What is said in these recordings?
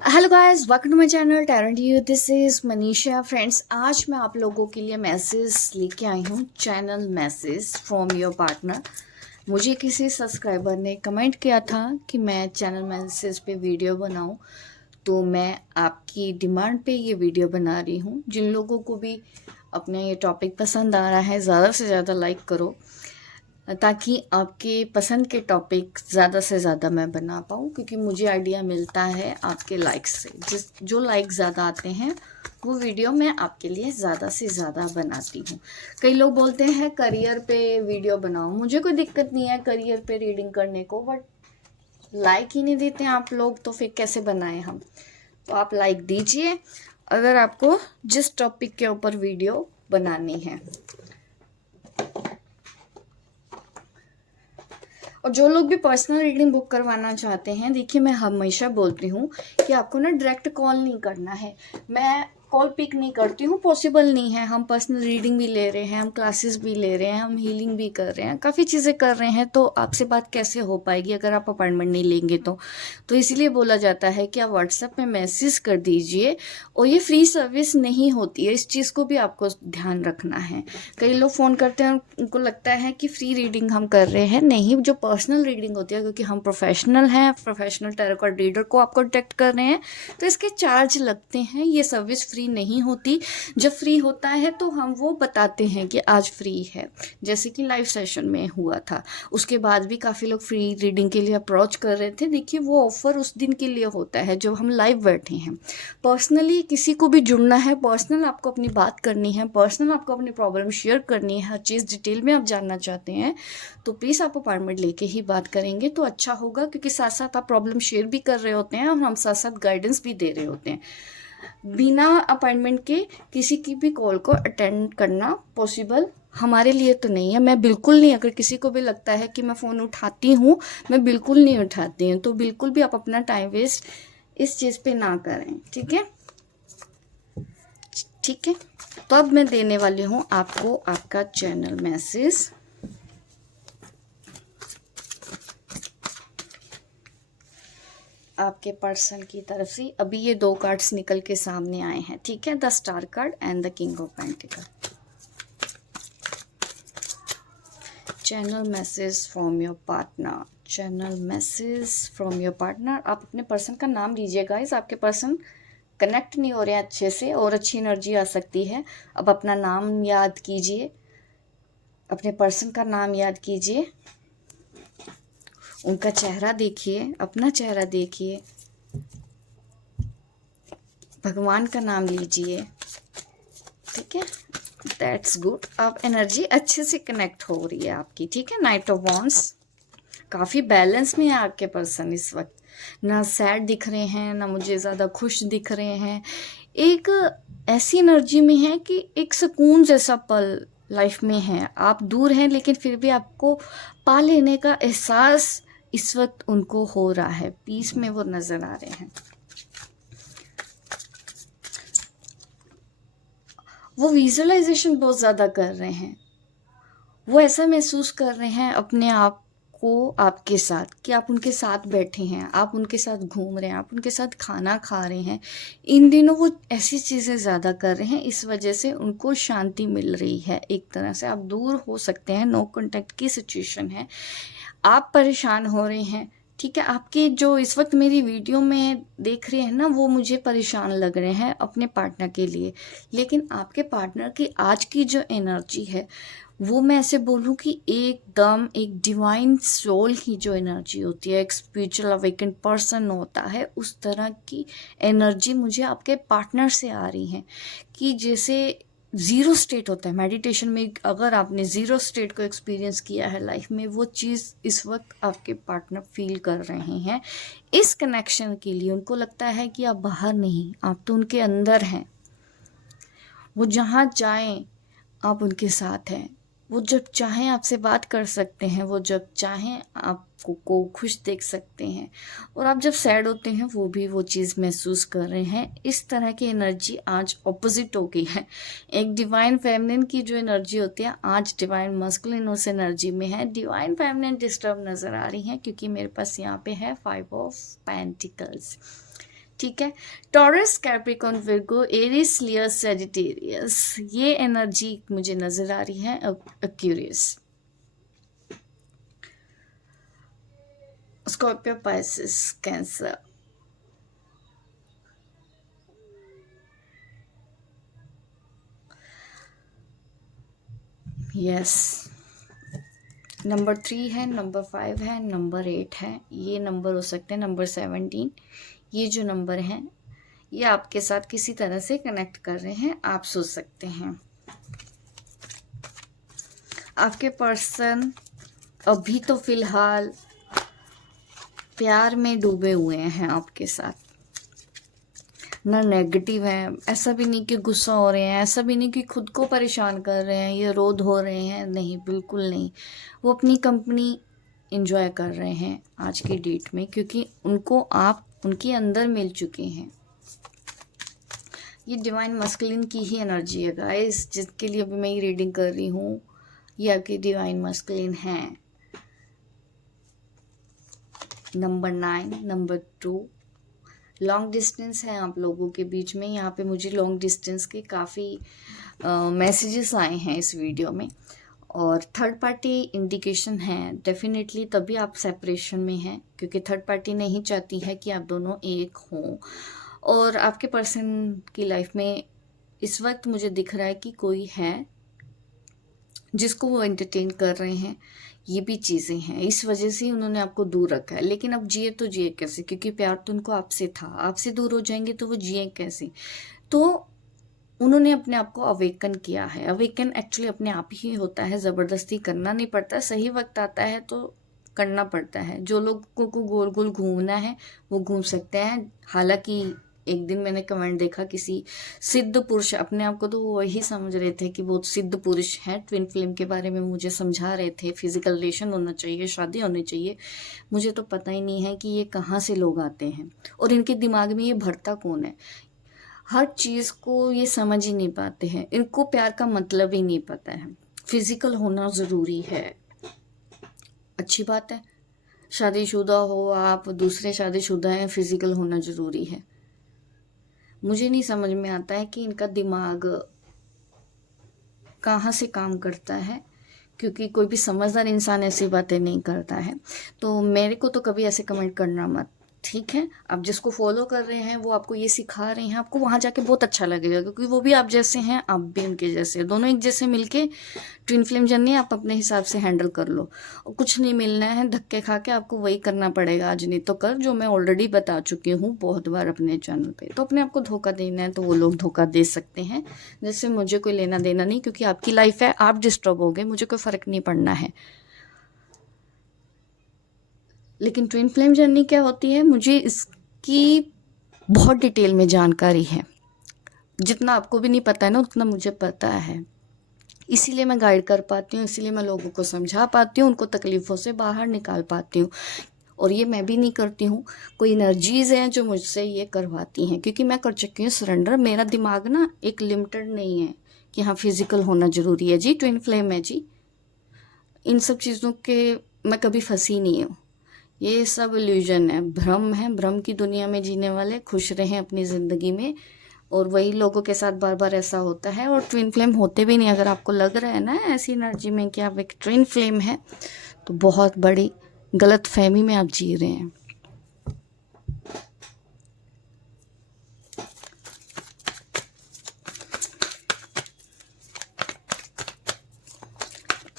Hello guys, welcome to my channel talent you. This is Manisha. Friends, आज मैं आप लोगों के लिए मैसेज लेके आई हूँ, channel message from your partner. मुझे किसी सब्सक्राइबर ने कमेंट किया था कि मैं चैनल मैसेज पे वीडियो बनाऊं, तो मैं आपकी डिमांड पे ये वीडियो बना रही हूँ। जिन लोगों को भी अपना ये टॉपिक पसंद आ रहा है, ज़्यादा से ज़्यादा लाइक करो ताकि आपके पसंद के टॉपिक ज़्यादा से ज़्यादा मैं बना पाऊँ, क्योंकि मुझे आइडिया मिलता है आपके लाइक्स से। जो लाइक ज़्यादा आते हैं वो वीडियो मैं आपके लिए ज़्यादा से ज़्यादा बनाती हूँ। कई लोग बोलते हैं करियर पे वीडियो बनाओ, मुझे कोई दिक्कत नहीं है करियर पे रीडिंग करने को, बट लाइक ही नहीं देते हैं आप लोग, तो फिर कैसे बनाएं हम। तो आप लाइक दीजिए अगर आपको जिस टॉपिक के ऊपर वीडियो बनानी है। और जो लोग भी पर्सनल रीडिंग बुक करवाना चाहते हैं, देखिए मैं हमेशा बोलती हूँ कि आपको ना डायरेक्ट कॉल नहीं करना है। मैं कॉल पिक नहीं करती हूँ, पॉसिबल नहीं है। हम पर्सनल रीडिंग भी ले रहे हैं, हम क्लासेस भी ले रहे हैं, हम हीलिंग भी कर रहे हैं, काफ़ी चीज़ें कर रहे हैं, तो आपसे बात कैसे हो पाएगी अगर आप अपॉइंटमेंट नहीं लेंगे तो इसीलिए बोला जाता है कि आप व्हाट्सएप में मैसेज कर दीजिए। और ये फ्री सर्विस नहीं होती है, इस चीज़ को भी आपको ध्यान रखना है। कई लोग फ़ोन करते हैं, उनको लगता है कि फ्री रीडिंग हम कर रहे हैं। नहीं, जो पर्सनल रीडिंग होती है, क्योंकि हम प्रोफेशनल हैं, प्रोफेशनल टैरो कार्ड रीडर को आप कॉन्टेक्ट कर रहे हैं, तो इसके चार्ज लगते हैं। ये सर्विस फ्री नहीं होती। जब फ्री होता है तो हम वो बताते हैं कि आज फ्री है, जैसे कि लाइव सेशन में हुआ था। उसके बाद भी काफ़ी लोग फ्री रीडिंग के लिए अप्रोच कर रहे थे। देखिए, वो ऑफर उस दिन के लिए होता है जब हम लाइव बैठे हैं। पर्सनली किसी को भी जुड़ना है, पर्सनल आपको अपनी बात करनी है, पर्सनल आपको अपनी प्रॉब्लम शेयर करनी है, हर चीज़ डिटेल में आप जानना चाहते हैं, तो प्लीज़ आप अपॉइंटमेंट लेके ही बात करेंगे तो अच्छा होगा। क्योंकि साथ साथ आप प्रॉब्लम शेयर भी कर रहे होते हैं और हम साथ साथ गाइडेंस भी दे रहे होते हैं। बिना अपॉइंटमेंट के किसी की भी कॉल को अटेंड करना पॉसिबल हमारे लिए तो नहीं है। मैं बिल्कुल नहीं, अगर किसी को भी लगता है कि मैं फ़ोन उठाती हूँ, मैं बिल्कुल नहीं उठाती हूँ। तो बिल्कुल भी आप अपना टाइम वेस्ट इस चीज़ पे ना करें, ठीक है। ठीक है, तो अब मैं देने वाली हूँ आपको आपका चैनल मैसेज। आपके पर्सन की तरफ से अभी ये दो कार्ड्स निकल के सामने आए हैं, ठीक है। The star card and the king of pentacle. Channel message from your partner. Channel message from your partner. आप अपने पर्सन का नाम लीजिए गाइस। आपके पर्सन कनेक्ट नहीं हो रहे हैं अच्छे से और अच्छी एनर्जी आ सकती है। अब अपना नाम याद कीजिए, अपने पर्सन का नाम याद कीजिए, उनका चेहरा देखिए, अपना चेहरा देखिए, भगवान का नाम लीजिए, ठीक है। That's good. अब एनर्जी अच्छे से कनेक्ट हो रही है आपकी, ठीक है। नाइट ऑफ वॉन्ड्स, काफ़ी बैलेंस में है आपके पर्सन इस वक्त। ना सैड दिख रहे हैं, ना मुझे ज़्यादा खुश दिख रहे हैं। एक ऐसी एनर्जी में है कि एक सुकून जैसा पल लाइफ में है। आप दूर हैं लेकिन फिर भी आपको पा लेने का एहसास इस वक्त उनको हो रहा है। पीस में वो नज़र आ रहे हैं। वो विजुअलाइजेशन बहुत ज़्यादा कर रहे हैं। वो ऐसा महसूस कर रहे हैं अपने आप को आपके साथ, कि आप उनके साथ बैठे हैं, आप उनके साथ घूम रहे हैं, आप उनके साथ खाना खा रहे हैं। इन दिनों वो ऐसी चीज़ें ज़्यादा कर रहे हैं, इस वजह से उनको शांति मिल रही है। एक तरह से आप दूर हो सकते हैं, नो कांटेक्ट की सिचुएशन है, आप परेशान हो रहे हैं, ठीक है। आपके जो इस वक्त मेरी वीडियो में देख रहे हैं ना, वो मुझे परेशान लग रहे हैं अपने पार्टनर के लिए। लेकिन आपके पार्टनर की आज की जो एनर्जी है, वो मैं ऐसे बोलूँ कि एकदम एक डिवाइन सोल की जो एनर्जी होती है, एक स्पिरिचुअल अवेकेंड पर्सन होता है, उस तरह की एनर्जी मुझे आपके पार्टनर से आ रही है। कि जैसे ज़ीरो स्टेट होता है मेडिटेशन में, अगर आपने ज़ीरो स्टेट को एक्सपीरियंस किया है लाइफ में, वो चीज़ इस वक्त आपके पार्टनर फील कर रहे हैं। इस कनेक्शन के लिए उनको लगता है कि आप बाहर नहीं, आप तो उनके अंदर हैं। वो जहाँ जाएं आप उनके साथ हैं। वो जब चाहें आपसे बात कर सकते हैं, वो जब चाहें आपको को खुश देख सकते हैं। और आप जब सैड होते हैं वो भी वो चीज़ महसूस कर रहे हैं। इस तरह की एनर्जी आज ऑपोजिट हो गई है। एक डिवाइन फेमिनिन की जो एनर्जी होती है, आज डिवाइन मस्कुलिन उस एनर्जी में है। डिवाइन फेमिनिन डिस्टर्ब नज़र आ रही है, क्योंकि मेरे पास यहाँ पे है 5 ऑफ पेंटिकल्स, ठीक है। टॉरस, कैप्रिकॉर्न, विर्गो, एरिस, लियो, सजिटेरियस, ये एनर्जी मुझे नजर आ रही है। Aquarius, Scorpio, Pisces, cancer. Yes, number 3 है, नंबर 5 है, नंबर 8 है, ये नंबर हो सकते हैं, नंबर 17। ये जो नंबर हैं ये आपके साथ किसी तरह से कनेक्ट कर रहे हैं, आप सोच सकते हैं। आपके पर्सन अभी तो फिलहाल प्यार में डूबे हुए हैं आपके साथ, ना नेगेटिव है, ऐसा भी नहीं कि गुस्सा हो रहे हैं, ऐसा भी नहीं कि खुद को परेशान कर रहे हैं, ये रोध हो रहे हैं, नहीं, बिल्कुल नहीं। वो अपनी कंपनी एंजॉय कर रहे हैं आज की डेट में, क्योंकि उनको आप उनके अंदर मिल चुके हैं। ये डिवाइन मस्कुलिन की ही एनर्जी है गाइस, जिसके लिए अभी मैं ये रीडिंग कर रही हूँ, ये आपकी डिवाइन मस्कुलिन है। नंबर 9, नंबर 2, लॉन्ग डिस्टेंस है आप लोगों के बीच में। यहाँ पे मुझे लॉन्ग डिस्टेंस के काफ़ी मैसेजेस आए हैं इस वीडियो में, और थर्ड पार्टी इंडिकेशन है डेफिनेटली, तभी आप सेपरेशन में हैं, क्योंकि थर्ड पार्टी नहीं चाहती है कि आप दोनों एक हों। और आपके पर्सन की लाइफ में इस वक्त मुझे दिख रहा है कि कोई है जिसको वो एंटरटेन कर रहे हैं। ये भी चीज़ें हैं, इस वजह से उन्होंने आपको दूर रखा है। लेकिन अब जिए तो जिए कैसे, क्योंकि प्यार तो उनको आपसे था, आपसे दूर हो जाएंगे तो वो जिए कैसे। तो उन्होंने अपने आप को अवेकन किया है। अवेकन एक्चुअली अपने आप ही होता है, ज़बरदस्ती करना नहीं पड़ता। सही वक्त आता है तो करना पड़ता है। जो लोगों को गोल गोल घूमना है वो घूम सकते हैं। हालांकि एक दिन मैंने कमेंट देखा, किसी सिद्ध पुरुष, अपने आप को तो वो वही समझ रहे थे कि वो सिद्ध पुरुष हैं, ट्विन फ्लेम के बारे में मुझे समझा रहे थे, फिजिकल रिलेशन होना चाहिए, शादी होनी चाहिए। मुझे तो पता ही नहीं है कि ये कहाँ से लोग आते हैं और इनके दिमाग में ये भरता कौन है। हर चीज़ को ये समझ ही नहीं पाते हैं, इनको प्यार का मतलब ही नहीं पता है। फिजिकल होना ज़रूरी है, अच्छी बात है। शादीशुदा हो आप, दूसरे शादीशुदा हैं, फिजिकल होना ज़रूरी है। मुझे नहीं समझ में आता है कि इनका दिमाग कहाँ से काम करता है, क्योंकि कोई भी समझदार इंसान ऐसी बातें नहीं करता है। तो मेरे को तो कभी ऐसे कमेंट करना मत, ठीक है। आप जिसको फॉलो कर रहे हैं वो आपको ये सिखा रहे हैं, आपको वहाँ जाके बहुत अच्छा लगेगा, क्योंकि वो भी आप जैसे हैं, आप भी उनके जैसे, दोनों एक जैसे मिलके ट्विन फ्लेम जर्नी आप अपने हिसाब से हैंडल कर लो। और कुछ नहीं मिलना है धक्के खा के, आपको वही करना पड़ेगा आज नहीं तो कल, जो मैं ऑलरेडी बता चुकी हूँ बहुत बार अपने चैनल पे। तो अपने आप को धोखा देना है तो वो लोग धोखा दे सकते हैं, जिससे मुझे कोई लेना देना नहीं, क्योंकि आपकी लाइफ है, आप डिस्टर्ब हो गए, मुझे कोई फ़र्क नहीं पड़ना है। लेकिन ट्विन फ्लेम जर्नी क्या होती है, मुझे इसकी बहुत डिटेल में जानकारी है। जितना आपको भी नहीं पता है ना, उतना मुझे पता है। इसीलिए मैं गाइड कर पाती हूँ, इसीलिए मैं लोगों को समझा पाती हूँ, उनको तकलीफ़ों से बाहर निकाल पाती हूँ। और ये मैं भी नहीं करती हूँ, कोई एनर्जीज़ हैं जो मुझसे ये करवाती हैं, क्योंकि मैं कर चुकी हूँ सरेंडर। मेरा दिमाग ना एक लिमिटेड नहीं है कि हाँ फिज़िकल होना ज़रूरी है जी, ट्विन फ्लेम है जी, इन सब चीज़ों के मैं कभी फंसी नहीं हूँ। ये सब इल्यूजन है, भ्रम है। भ्रम की दुनिया में जीने वाले खुश रहें अपनी ज़िंदगी में, और वही लोगों के साथ बार बार ऐसा होता है। और ट्विन फ्लेम होते भी नहीं। अगर आपको लग रहा है ना ऐसी एनर्जी में कि आप एक ट्विन फ्लेम है, तो बहुत बड़ी गलत फहमी में आप जी रहे हैं।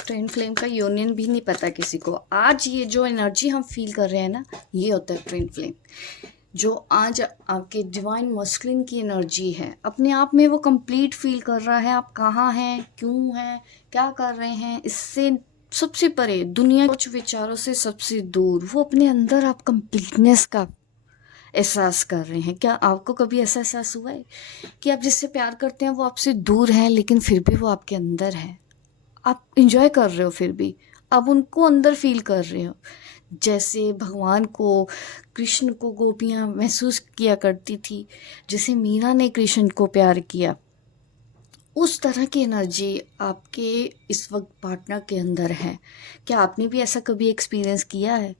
ट्विन फ्लेम का यूनियन भी नहीं पता किसी को। आज ये जो एनर्जी हम फील कर रहे हैं ना, ये होता है ट्विन फ्लेम। जो आज आपके डिवाइन मस्कुलिन की एनर्जी है, अपने आप में वो कंप्लीट फील कर रहा है। आप कहाँ हैं, क्यों हैं, क्या कर रहे हैं, इससे सबसे परे, दुनिया कुछ विचारों से सबसे दूर, वो अपने अंदर आप कंप्लीटनेस का एहसास कर रहे हैं। क्या आपको कभी ऐसा एहसास हुआ है कि आप जिससे प्यार करते हैं वो आपसे दूर है, लेकिन फिर भी वो आपके अंदर है, आप इंजॉय कर रहे हो, फिर भी आप उनको अंदर फील कर रहे हो। जैसे भगवान को, कृष्ण को गोपियाँ महसूस किया करती थी, जैसे मीरा ने कृष्ण को प्यार किया, उस तरह की एनर्जी आपके इस वक्त पार्टनर के अंदर है। क्या आपने भी ऐसा कभी एक्सपीरियंस किया है?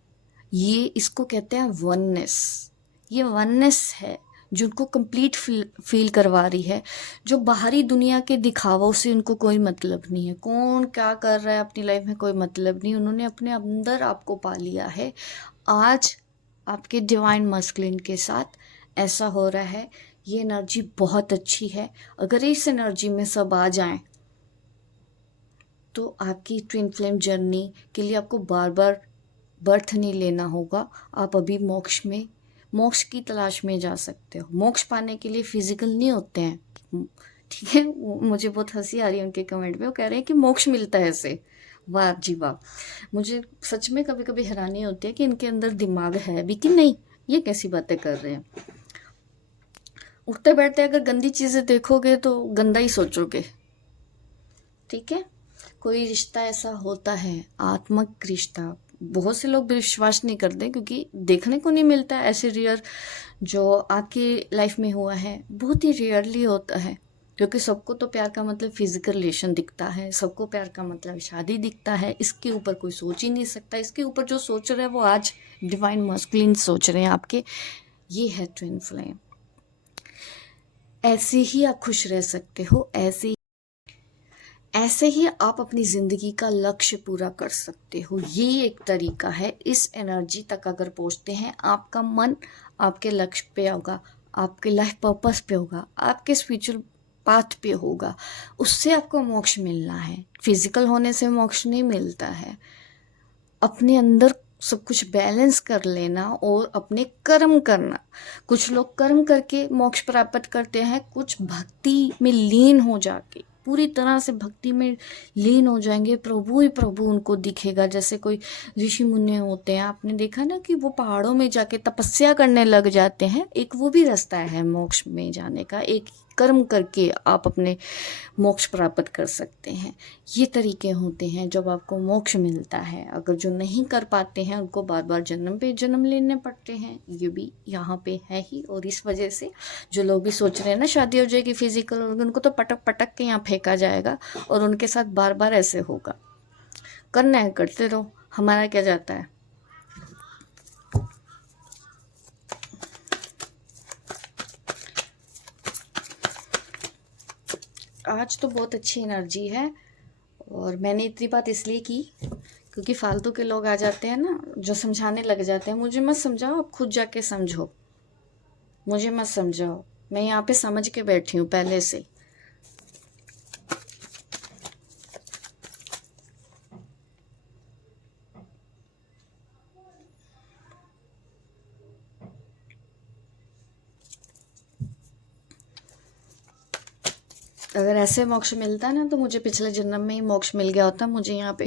ये इसको कहते हैं वननेस। ये वननेस है। जो उनको कंप्लीट फील करवा रही है, जो बाहरी दुनिया के दिखावों से उनको कोई मतलब नहीं है, कौन क्या कर रहा है अपनी लाइफ में कोई मतलब नहीं, उन्होंने अपने अंदर आपको पा लिया है। आज आपके डिवाइन मस्कुलिन के साथ ऐसा हो रहा है, ये एनर्जी बहुत अच्छी है। अगर इस एनर्जी में सब आ जाएं तो आपकी ट्विन फ्लेम जर्नी के लिए आपको बार बार बर्थ नहीं लेना होगा। आप अभी मोक्ष की तलाश में जा सकते हो। मोक्ष पाने के लिए फिजिकल नहीं होते हैं, ठीक है। मुझे बहुत हंसी आ रही है उनके कमेंट में, वो कह रहे हैं कि मोक्ष मिलता है ऐसे। वाह जी वाह। मुझे सच में कभी कभी हैरानी होती है कि इनके अंदर दिमाग है भी कि नहीं, ये कैसी बातें कर रहे हैं। उठते बैठते अगर गंदी चीज़ें देखोगे तो गंदा ही सोचोगे, ठीक है। कोई रिश्ता ऐसा होता है, आत्मिक रिश्ता, बहुत से लोग विश्वास नहीं करते क्योंकि देखने को नहीं मिलता है। ऐसे रेयर जो आपकी लाइफ में हुआ है, बहुत ही रेयरली होता है, क्योंकि सबको तो प्यार का मतलब फिजिकल रिलेशन दिखता है, सबको प्यार का मतलब शादी दिखता है। इसके ऊपर कोई सोच ही नहीं सकता। इसके ऊपर जो सोच रहा है वो आज डिवाइन मस्कुलिन सोच रहे हैं आपके। ये है ट्विन फ्लेम। ऐसे ही आप खुश रह सकते हो, ऐसे ही आप अपनी ज़िंदगी का लक्ष्य पूरा कर सकते हो। ये एक तरीका है। इस एनर्जी तक अगर पहुँचते हैं, आपका मन आपके लक्ष्य पे होगा, आपके लाइफ पर्पस पे होगा, आपके स्पिरिचुअल पाथ पे होगा। उससे आपको मोक्ष मिलना है। फिजिकल होने से मोक्ष नहीं मिलता है। अपने अंदर सब कुछ बैलेंस कर लेना और अपने कर्म करना। कुछ लोग कर्म करके मोक्ष प्राप्त करते हैं, कुछ भक्ति में लीन हो जाके पूरी तरह से भक्ति में लीन हो जाएंगे, प्रभु ही प्रभु उनको दिखेगा। जैसे कोई ऋषि मुनि होते हैं, आपने देखा ना कि वो पहाड़ों में जाके तपस्या करने लग जाते हैं। एक वो भी रास्ता है मोक्ष में जाने का। एक कर्म करके आप अपने मोक्ष प्राप्त कर सकते हैं। ये तरीके होते हैं जब आपको मोक्ष मिलता है। अगर जो नहीं कर पाते हैं उनको बार बार जन्म पे जन्म लेने पड़ते हैं, ये भी यहाँ पे है ही। और इस वजह से जो लोग भी सोच रहे हैं ना शादी हो जाएगी फिजिकल, उनको तो पटक पटक के यहाँ फेंका जाएगा और उनके साथ बार बार ऐसे होगा। करना है करते रहो, हमारा क्या जाता है। आज तो बहुत अच्छी एनर्जी है और मैंने इतनी बात इसलिए की क्योंकि फालतू के लोग आ जाते हैं ना, जो समझाने लग जाते हैं। मुझे मत समझाओ, आप खुद जाके समझो, मुझे मत समझाओ। मैं यहाँ पे समझ के बैठी हूँ पहले से। अगर ऐसे मोक्ष मिलता ना तो मुझे पिछले जन्म में ही मोक्ष मिल गया होता। मुझे यहाँ पे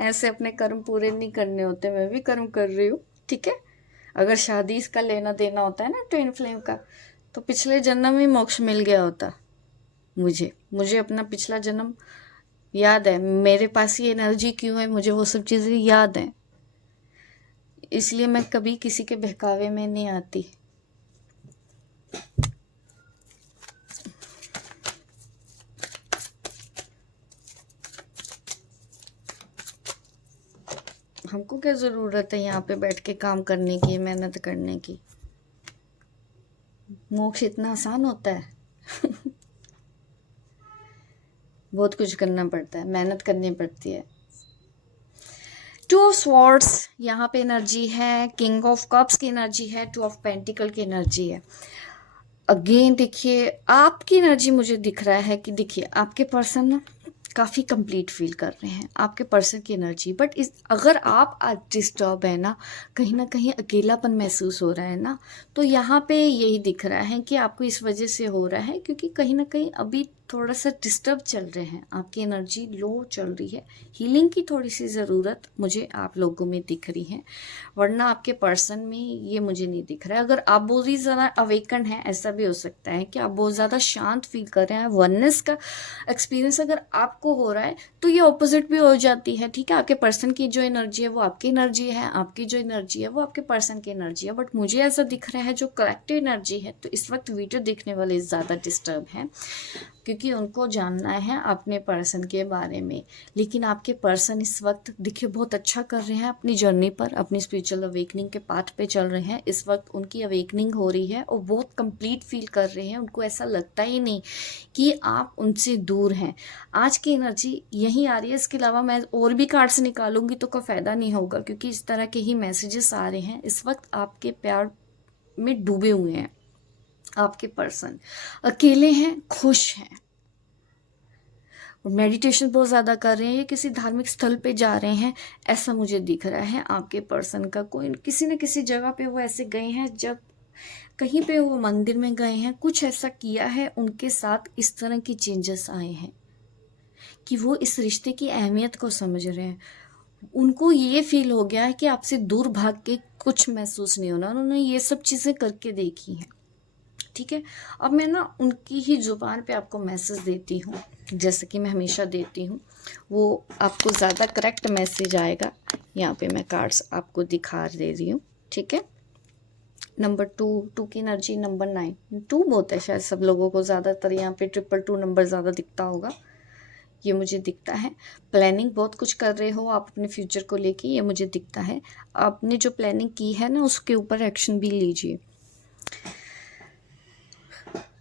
ऐसे अपने कर्म पूरे नहीं करने होते। मैं भी कर्म कर रही हूँ, ठीक है। अगर शादी इसका लेना देना होता है ना ट्विन फ्लेम का, तो पिछले जन्म में मोक्ष मिल गया होता मुझे अपना पिछला जन्म याद है। मेरे पास ये एनर्जी क्यों है, मुझे वो सब चीज़ें याद हैं। इसलिए मैं कभी किसी के बहकावे में नहीं आती। हमको क्या ज़रूरत है यहाँ पे बैठ के काम करने की, मेहनत करने की। मोक्ष इतना आसान होता है? बहुत कुछ करना पड़ता है, मेहनत करनी पड़ती है। टू ऑफ स्वॉर्ड्स यहाँ पे एनर्जी है, किंग ऑफ कप्स की एनर्जी है, टू ऑफ पेंटिकल की एनर्जी है। अगेन देखिए आपकी एनर्जी मुझे दिख रहा है कि देखिए आपके पर्सन ना काफ़ी कंप्लीट फील कर रहे हैं, आपके पर्सन की एनर्जी। बट अगर आप आज डिस्टर्ब है ना कहीं अकेलापन महसूस हो रहा है ना, तो यहाँ पे यही दिख रहा है कि आपको इस वजह से हो रहा है क्योंकि कहीं ना कहीं अभी थोड़ा सा डिस्टर्ब चल रहे हैं, आपकी एनर्जी लो चल रही है। हीलिंग की थोड़ी सी ज़रूरत मुझे आप लोगों में दिख रही है, वरना आपके पर्सन में ये मुझे नहीं दिख रहा है। अगर आप बहुत ही ज़्यादा अवेकन है, ऐसा भी हो सकता है कि आप बहुत ज़्यादा शांत फील कर रहे हैं, वननेस का एक्सपीरियंस अगर आपको हो रहा है तो ये ऑपोजिट भी हो जाती है, ठीक है। आपके पर्सन की जो एनर्जी है वो आपकी एनर्जी है, आपकी जो एनर्जी है वो आपके पर्सन की एनर्जी है। बट मुझे ऐसा दिख रहा है जो कलेक्टिव एनर्जी है, तो इस वक्त वीडियो देखने वाले ज़्यादा डिस्टर्ब हैं क्योंकि उनको जानना है अपने पर्सन के बारे में। लेकिन आपके पर्सन इस वक्त देखिए बहुत अच्छा कर रहे हैं अपनी जर्नी पर, अपनी स्पिरिचुअल अवेकनिंग के पाथ पे चल रहे हैं। इस वक्त उनकी अवेकनिंग हो रही है और बहुत कंप्लीट फील कर रहे हैं। उनको ऐसा लगता ही नहीं कि आप उनसे दूर हैं। आज की एनर्जी यही आ रही है। इसके अलावा मैं और भी कार्ड्स निकालूंगी तो कोई फ़ायदा नहीं होगा, क्योंकि इस तरह के ही मैसेजेस आ रहे हैं। इस वक्त आपके प्यार में डूबे हुए हैं आपके पर्सन, अकेले हैं, खुश हैं, और मेडिटेशन बहुत ज़्यादा कर रहे हैं, या किसी धार्मिक स्थल पे जा रहे हैं, ऐसा मुझे दिख रहा है आपके पर्सन का। कोई किसी न किसी जगह पे वो ऐसे गए हैं, जब कहीं पे वो मंदिर में गए हैं, कुछ ऐसा किया है, उनके साथ इस तरह की चेंजेस आए हैं कि वो इस रिश्ते की अहमियत को समझ रहे हैं। उनको ये फील हो गया है कि आपसे दूर भाग के कुछ महसूस नहीं होना। उन्होंने ये सब चीज़ें करके देखी हैं। ठीक है, अब मैं ना उनकी ही ज़ुबान पे आपको मैसेज देती हूँ, जैसे कि मैं हमेशा देती हूँ। वो आपको ज़्यादा करेक्ट मैसेज आएगा। यहाँ पे मैं कार्ड्स आपको दिखा दे रही हूँ। ठीक है, नंबर 2 की एनर्जी, नंबर 9, 2 बहुत है शायद सब लोगों को, ज़्यादातर यहाँ पे 222 नंबर ज़्यादा दिखता होगा, ये मुझे दिखता है। प्लानिंग बहुत कुछ कर रहे हो आप अपने फ्यूचर को लेके, ये मुझे दिखता है। आपने जो प्लानिंग की है ना, उसके ऊपर एक्शन भी लीजिए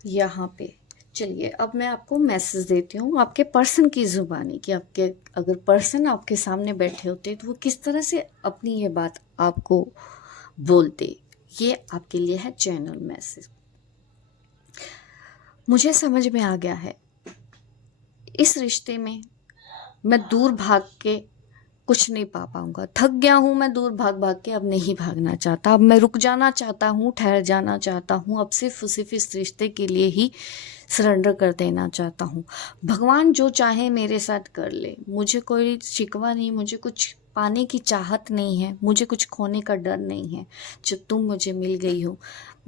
यहाँ पे। चलिए, अब मैं आपको मैसेज देती हूँ आपके पर्सन की ज़ुबानी, कि आपके अगर पर्सन आपके सामने बैठे होते तो वो किस तरह से अपनी ये बात आपको बोलते। ये आपके लिए है चैनल मैसेज। मुझे समझ में आ गया है, इस रिश्ते में मैं दूर भाग के कुछ नहीं पा पाऊंगा। थक गया हूँ मैं दूर भाग भाग के, अब नहीं भागना चाहता। अब मैं रुक जाना चाहता हूँ, ठहर जाना चाहता हूँ। अब सिर्फ इस रिश्ते के लिए ही सरेंडर कर देना चाहता हूँ। भगवान जो चाहे मेरे साथ कर ले, मुझे कोई शिकवा नहीं, मुझे कुछ पाने की चाहत नहीं है, मुझे कुछ खोने का डर नहीं है। जब तुम मुझे मिल गई हो,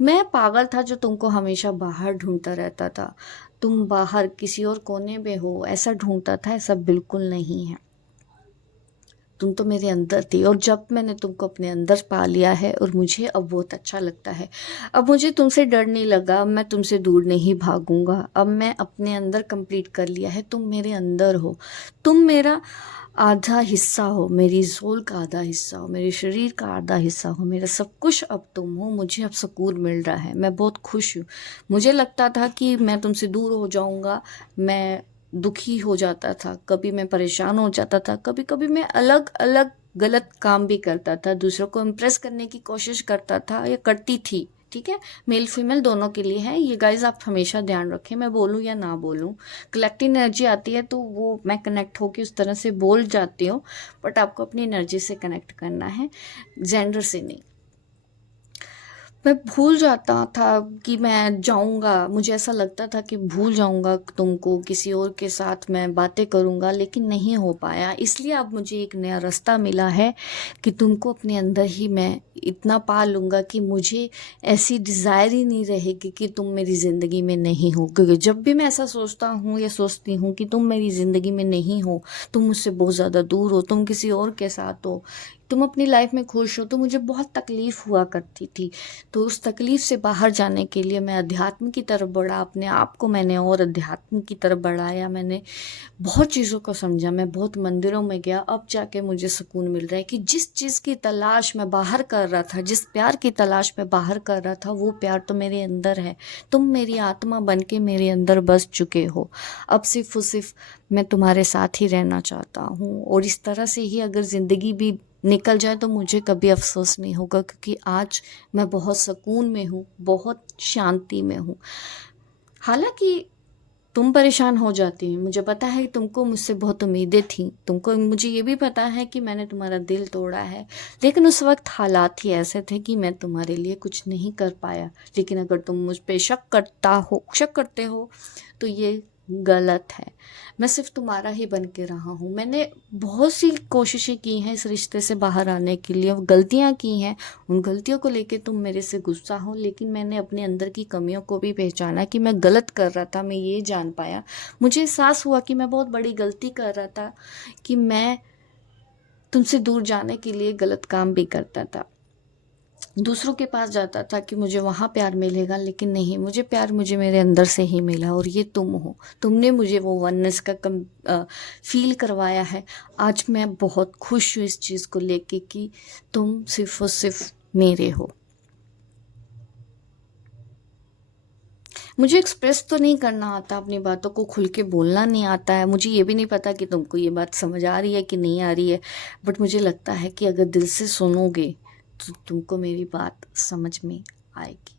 मैं पागल था जो तुमको हमेशा बाहर ढूंढता रहता था। तुम बाहर किसी और कोने में हो ऐसा ढूंढता था, ऐसा बिल्कुल नहीं है। तुम तो मेरे अंदर थी, और जब मैंने तुमको अपने अंदर पा लिया है, और मुझे अब बहुत अच्छा लगता है। अब मुझे तुमसे डर नहीं लगा, अब मैं तुमसे दूर नहीं भागूंगा। अब मैं अपने अंदर कंप्लीट कर लिया है, तुम मेरे अंदर हो। तुम मेरा आधा हिस्सा हो, मेरी सोल का आधा हिस्सा हो, मेरे शरीर का आधा हिस्सा हो, मेरा सब कुछ अब तुम हो। मुझे अब सुकून मिल रहा है, मैं बहुत खुश हूँ। मुझे लगता था कि मैं तुमसे दूर हो जाऊंगा, मैं दुखी हो जाता था, कभी मैं परेशान हो जाता था, कभी कभी मैं अलग अलग गलत काम भी करता था, दूसरों को इम्प्रेस करने की कोशिश करता था या करती थी। ठीक है, मेल फीमेल दोनों के लिए है ये गाइज, आप हमेशा ध्यान रखें, मैं बोलूँ या ना बोलूँ। कलेक्टिव एनर्जी आती है तो वो मैं कनेक्ट होकर उस तरह से बोल जाती हूँ, बट आपको अपनी एनर्जी से कनेक्ट करना है, जेंडर से नहीं। मैं भूल जाता था कि मैं जाऊंगा, मुझे ऐसा लगता था कि भूल जाऊंगा तुमको, किसी और के साथ मैं बातें करूंगा, लेकिन नहीं हो पाया। इसलिए अब मुझे एक नया रास्ता मिला है कि तुमको अपने अंदर ही मैं इतना पा लूंगा कि मुझे ऐसी डिज़ायर ही नहीं रहेगी कि तुम मेरी ज़िंदगी में नहीं हो। क्योंकि जब भी मैं ऐसा सोचता हूँ या सोचती हूँ कि तुम मेरी ज़िंदगी में नहीं हो, तुम मुझसे बहुत ज़्यादा दूर हो, तुम किसी और के साथ हो, तुम अपनी लाइफ में खुश हो, तो मुझे बहुत तकलीफ़ हुआ करती थी। तो उस तकलीफ़ से बाहर जाने के लिए मैं अध्यात्म की तरफ बढ़ा, अपने आप को मैंने और अध्यात्म की तरफ बढ़ाया। मैंने बहुत चीज़ों को समझा, मैं बहुत मंदिरों में गया, अब जाके मुझे सुकून मिल रहा है कि जिस चीज़ की तलाश मैं बाहर कर रहा था, जिस प्यार की तलाश मैं बाहर कर रहा था, वो प्यार तो मेरे अंदर है। तुम मेरी आत्मा बन के मेरे अंदर बस चुके हो। अब सिर्फ मैं तुम्हारे साथ ही रहना चाहता हूँ, और इस तरह से ही अगर ज़िंदगी भी निकल जाए तो मुझे कभी अफसोस नहीं होगा, क्योंकि आज मैं बहुत सुकून में हूँ, बहुत शांति में हूँ। हालांकि तुम परेशान हो जाती हो, मुझे पता है तुमको मुझसे बहुत उम्मीदें थी, तुमको मुझे ये भी पता है कि मैंने तुम्हारा दिल तोड़ा है, लेकिन उस वक्त हालात ही ऐसे थे कि मैं तुम्हारे लिए कुछ नहीं कर पाया। लेकिन अगर तुम मुझ पे शक करते हो तो ये गलत है। मैं सिर्फ तुम्हारा ही बन के रहा हूँ। मैंने बहुत सी कोशिशें की हैं इस रिश्ते से बाहर आने के लिए, गलतियाँ की हैं, उन गलतियों को लेके तुम मेरे से गुस्सा हो, लेकिन मैंने अपने अंदर की कमियों को भी पहचाना कि मैं गलत कर रहा था। मैं ये जान पाया, मुझे एहसास हुआ कि मैं बहुत बड़ी गलती कर रहा था, कि मैं तुमसे दूर जाने के लिए गलत काम भी करता था। दूसरों के पास जाता था कि मुझे वहाँ प्यार मिलेगा, लेकिन नहीं, मुझे प्यार मुझे मेरे अंदर से ही मिला, और ये तुम हो। तुमने मुझे वो वननेस का फील करवाया है। आज मैं बहुत खुश हूँ इस चीज़ को लेके कि तुम सिर्फ और सिर्फ मेरे हो। मुझे एक्सप्रेस तो नहीं करना आता, अपनी बातों को खुल के बोलना नहीं आता है। मुझे ये भी नहीं पता कि तुमको ये बात समझ आ रही है कि नहीं आ रही है, बट मुझे लगता है कि अगर दिल से सुनोगे तो तुमको मेरी बात समझ में आएगी।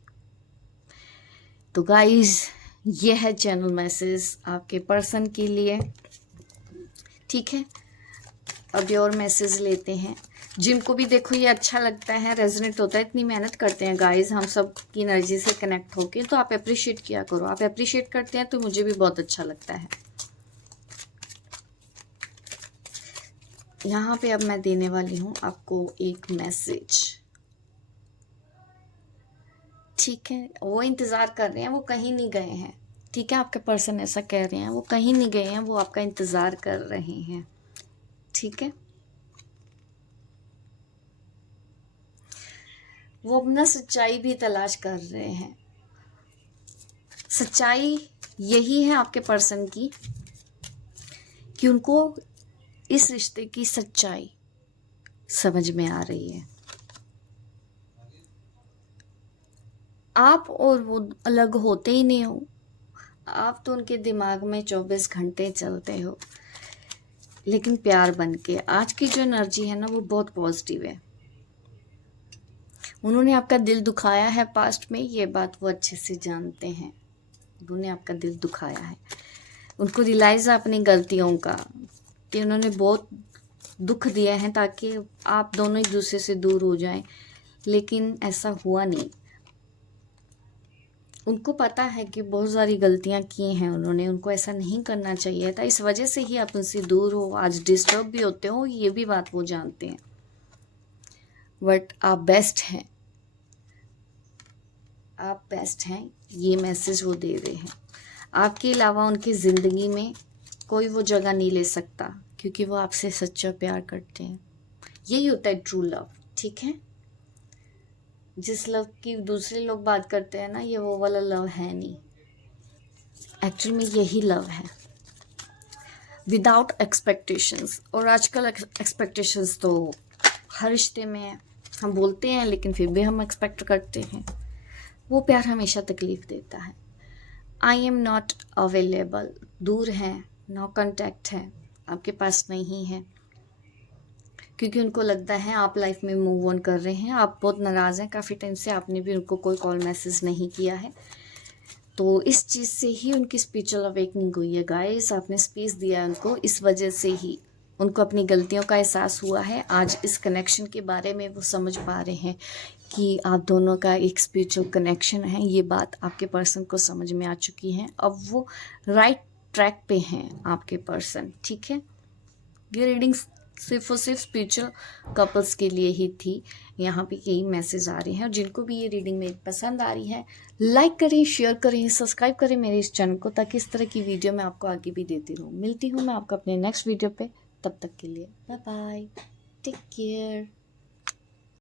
तो गाइस, ये है चैनल मैसेज आपके पर्सन के लिए, ठीक है। अब और मैसेज लेते हैं। जिनको भी देखो ये अच्छा लगता है, रेजोनेट होता है, इतनी मेहनत करते हैं गाइस हम सब की एनर्जी से कनेक्ट होके, तो आप अप्रिशिएट किया करो। आप अप्रिशिएट करते हैं तो मुझे भी बहुत अच्छा लगता है। यहाँ पे अब मैं देने वाली हूँ आपको एक मैसेज, ठीक है। वो इंतज़ार कर रहे हैं, वो कहीं नहीं गए हैं, ठीक है। आपके पर्सन ऐसा कह रहे हैं, वो कहीं नहीं गए हैं, वो आपका इंतज़ार कर रहे हैं, ठीक है। वो अपना सच्चाई भी तलाश कर रहे हैं। सच्चाई यही है आपके पर्सन की कि उनको इस रिश्ते की सच्चाई समझ में आ रही है। आप और वो अलग होते ही नहीं हो, आप तो उनके दिमाग में 24 घंटे चलते हो, लेकिन प्यार बन के। आज की जो एनर्जी है ना, वो बहुत पॉजिटिव है। उन्होंने आपका दिल दुखाया है पास्ट में, ये बात वो अच्छे से जानते हैं। उन्होंने आपका दिल दुखाया है, उनको रियलाइज़ है अपनी गलतियों का कि उन्होंने बहुत दुख दिया है ताकि आप दोनों एक दूसरे से दूर हो जाएं, लेकिन ऐसा हुआ नहीं। उनको पता है कि बहुत सारी गलतियां की हैं उन्होंने, उनको ऐसा नहीं करना चाहिए था, इस वजह से ही आप उनसे दूर हो, आज डिस्टर्ब भी होते हो, ये भी बात वो जानते हैं। बट आप बेस्ट हैं, आप बेस्ट हैं, ये मैसेज वो दे रहे हैं। आपके अलावा उनकी ज़िंदगी में कोई वो जगह नहीं ले सकता, क्योंकि वो आपसे सच्चा प्यार करते हैं। यही होता है ट्रू लव, ठीक है। जिस लव की दूसरे लोग बात करते हैं ना, ये वो वाला लव है नहीं। एक्चुअल में यही लव है, विदाउट एक्सपेक्टेशंस। और आजकल एक्सपेक्टेशंस तो हर रिश्ते में है। हम बोलते हैं लेकिन फिर भी हम एक्सपेक्ट करते हैं। वो प्यार हमेशा तकलीफ़ देता है। आई एम नॉट अवेलेबल, दूर हैं, नो कांटेक्ट है, आपके पास नहीं है, क्योंकि उनको लगता है आप लाइफ में मूव ऑन कर रहे हैं। आप बहुत नाराज़ हैं, काफ़ी टाइम से आपने भी उनको कोई कॉल मैसेज नहीं किया है, तो इस चीज़ से ही उनकी स्पिरिचुअल अवेकनिंग हुई है गाइस। आपने स्पेस दिया है उनको, इस वजह से ही उनको अपनी गलतियों का एहसास हुआ है। आज इस कनेक्शन के बारे में वो समझ पा रहे हैं कि आप दोनों का एक स्पिरिचुअल कनेक्शन है। ये बात आपके पर्सन को समझ में आ चुकी है। अब वो राइट ट्रैक पे हैं आपके पर्सन, ठीक है। ये रीडिंग सिर्फ और सिर्फ स्पिरिचुअल कपल्स के लिए ही थी। यहाँ पे यही मैसेज आ रहे हैं। और जिनको भी ये रीडिंग मेरी पसंद आ रही है, लाइक करें, शेयर करें, सब्सक्राइब करें मेरे इस चैनल को, ताकि इस तरह की वीडियो मैं आपको आगे भी देती रहूँ। मिलती हूँ मैं आपको अपने नेक्स्ट वीडियो पे, तब तक के लिए बाय बाय, टेक केयर।